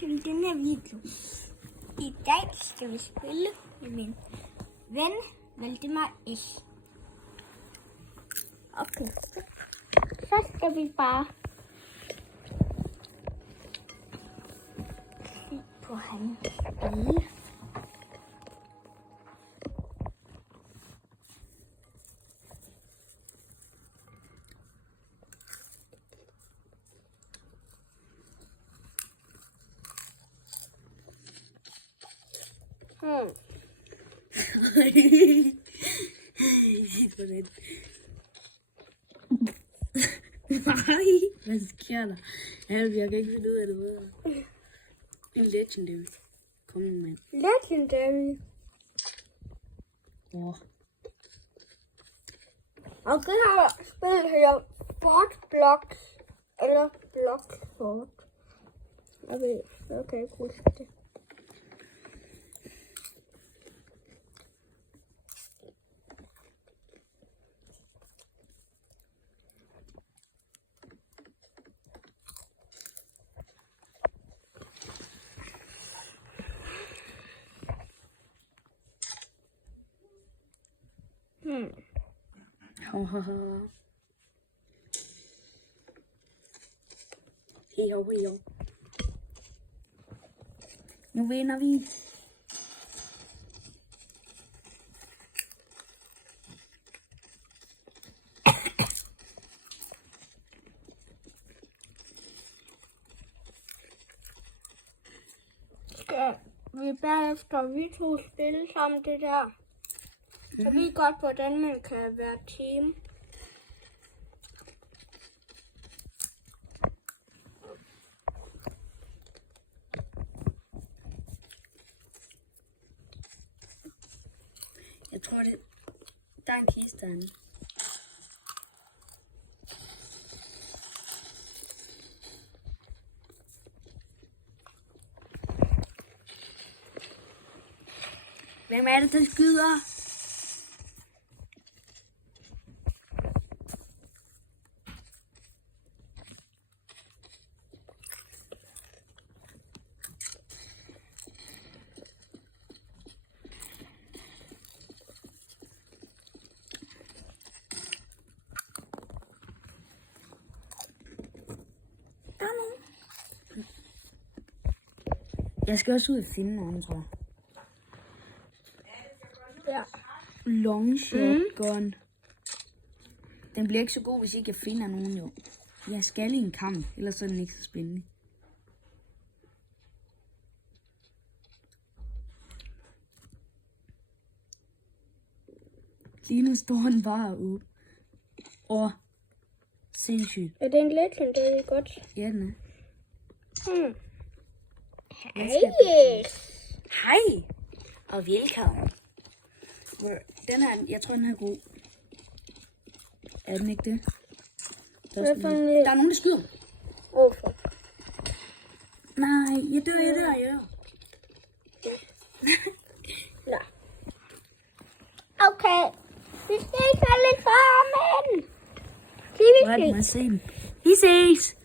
velkommen til den her video. I dag skal vi spille med min ven Valdemar S. Okay, så skal vi bare se på hans spil. Nej, hvad sker der? Jeg kan ikke finde ud af det bedre. Det er legendary. Kom nu, mand. Legendary. Åh. Og det her spil her Fort Blocks eller Blockfort. Jeg kan ikke huske det. Hej. Nu vinder vi. Skal vi bagefter vi to spille sammen det der? Jeg ved godt, hvordan man kan være team. Jeg tror det. Der er en kiste derinde. Hvem er det, der skyder? Jeg skal også ud og finde nogen, tror jeg. Ja. Long shotgun. Den bliver ikke så god, hvis ikke jeg finder nogen, jo. Jeg skal i en kamp, ellers er den ikke så spændende. Lige nu står han bare ud. Sindssygt. Er det en legendary godt? Ja, den er. Hej. Hej, og velkommen. Den her, jeg tror, den her er god. Er den ikke det? Der er nogen, der skyder. Hvorfor? Nej, jeg dør. Nå. Okay. Vi skal ikke have lidt sammen. Hvor er det, man ser den? Vi ses!